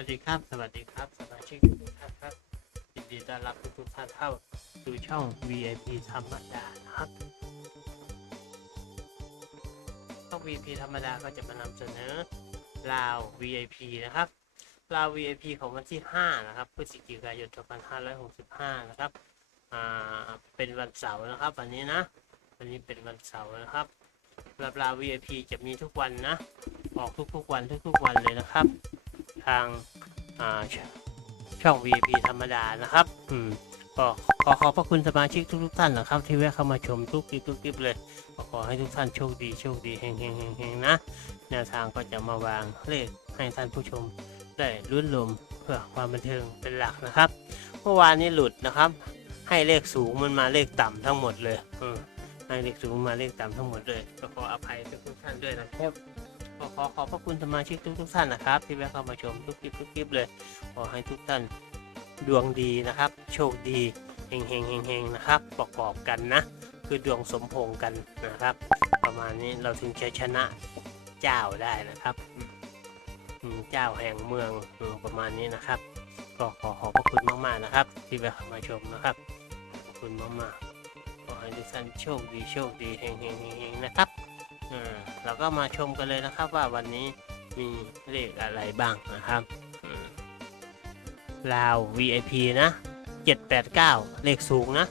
วัสดีครับ สวัสดีครับสมาชิกทุกท่านครับยินดีต้อนรับทุกท่านเข้าสู่ช่อง VIP ธรรมดานะครับช่อง VIP ธรรมดาก็จะมานำเสนอลาว VIP นะครับลาว VIP ของวันที่ 5 นะครับพฤศจิกายน 2565 นะครับอ่าเป็นวันเสาร์นะครับ วันนี้นะวันนี้เป็นวันเสาร์นะครับสำหรับลาว VIP จะมีทุกวันนะ ออกทุกๆวันทุกๆวันเลยนะครับ ทางาชช่อง VIP ธรรมดานะครับ อืมก็ขอขอบพระคุณสมาชิกทุกๆท่านนะครับ ที่แวะเข้ามาชมทุกคลิปทุกคลิปเลย ขอให้ทุกท่านโชคดีโชคดีเฮงเฮงเฮงเฮงนะ แนวทางก็จะมาวางเลขให้ท่านผู้ชมได้ลุ้นลมเพื่อความบันเทิงเป็นหลักนะครับ เมื่อวานนี้หลุดนะครับ ให้เลขสูงมันมาเลขต่ำทั้งหมดเลยอืมให้เลขสูงมาเลขต่ำทั้งหมดเลยก็ขออภัยทุกท่านด้วยนะครับ ขอขอขอบพระคุณสมาชิกทุกทุกท่านนะครับ ที่แวะเข้ามาชมทุกคลิปทุกคลิปเลย ขอให้ทุกท่านดวงดีนะครับ โชคดีเฮงเฮงเฮงเฮงนะครับ ประกอบกันนะ คือดวงสมพงกันนะครับ ประมาณนี้เราถึงจะชนะเจ้าได้นะครับเจ้าแห่งเมืองประมาณนี้นะครับ ก็ขอขอบพระคุณมากๆนะครับ ที่แวะเข้ามาชมนะครับขอบคุณมากๆขอให้ทุกท่านโชคดีโชคดีเฮงเฮงเฮงเฮงนะครับ อ่าเราก็มาชมกันเลยนะครับว่าวันนี้มีเลขอะไรบ้างนะครับลาว VIP นะ 789 เลขสูงนะ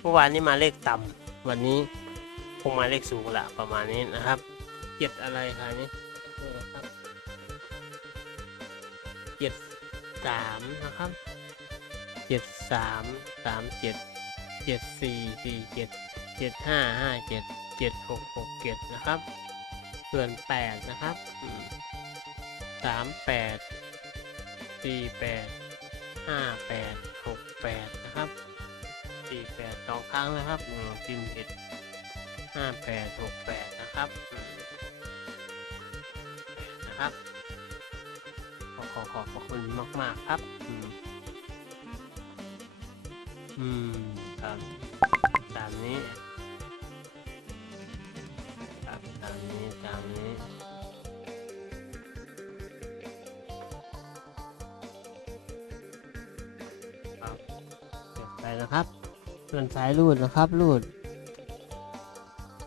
เมื่อวานนี้มาเลขต่ำวันนี้คงมาเลขสูงละประมาณนี้นะครับเจ็ดอะไรคะนี่เจ็ดสามนะครับเจ็ดสามสามเจ็ดเจ็ดสี่สี่เจ็ด เจ็ดห้าห้าเจ็ดเจ็ดหกหกเจ็ดนะครับ ส่วนแปดนะครับสามแปดสี่แปดห้าแปดหกแปดนะครับสี่แปดสองครั้งนะครับพิมพ์ผิดห้าแปดหกแปดนะครับนะครับ ขอขอขอบพระคุณมาก ๆ ครับ อืมอืมครับตามนี้ามนี้ครับเก็บไปนะครับส่วนสายรูดนะครับรูด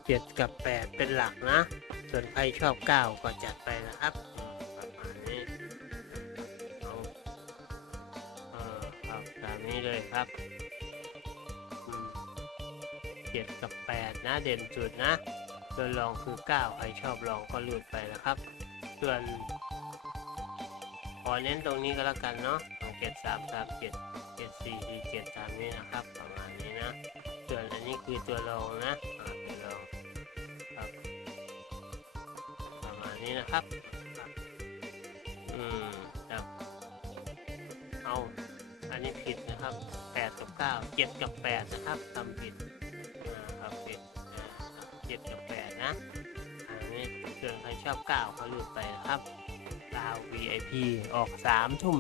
เจ็ดกับแปดเป็นหลักนะ ส่วนใครชอบเก้าก็จัดไปนะครับประมาณนี้เอาเออครับตามนี้เลยครับเจ็ดกับแปดนะเด่นสุดนะ ส่วนรองคือ 9 ใครชอบลองก็รูดไปนะครับ ส่วนขอเน้นตรงนี้ก็แล้วกันเนาะเจ็ดสามสามเจ็ดเจ็ดสี่สี่เจ็ดตามนี้นะครับ ประมาณนี้นะ ส่วนอันนี้คือตัวรองนะตัวรองครับประมาณนี้นะครับ อืมครับเอาอันนี้ผิดนะครับแปดกับเก้าเจ็ดกับแปดนะครับทำผิด ส่วนใครชอบก้าวเขาหลุดไปนะครับดาว VIP ออก3ทุ่ม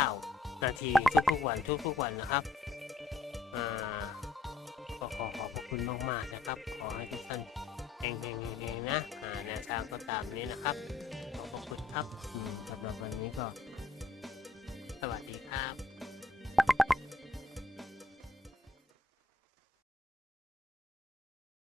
29 นาทีทุกๆวันทุกๆวันนะครับอ่าก็ขอขอบพระคุณมากๆนะครับ ขอให้ทุกท่านเฮงๆๆๆนะอ่าแนวทางก็ตามนี้นะครับ ขอบพระคุณครับสำหรับวันนี้ก็ สวัสดีครับ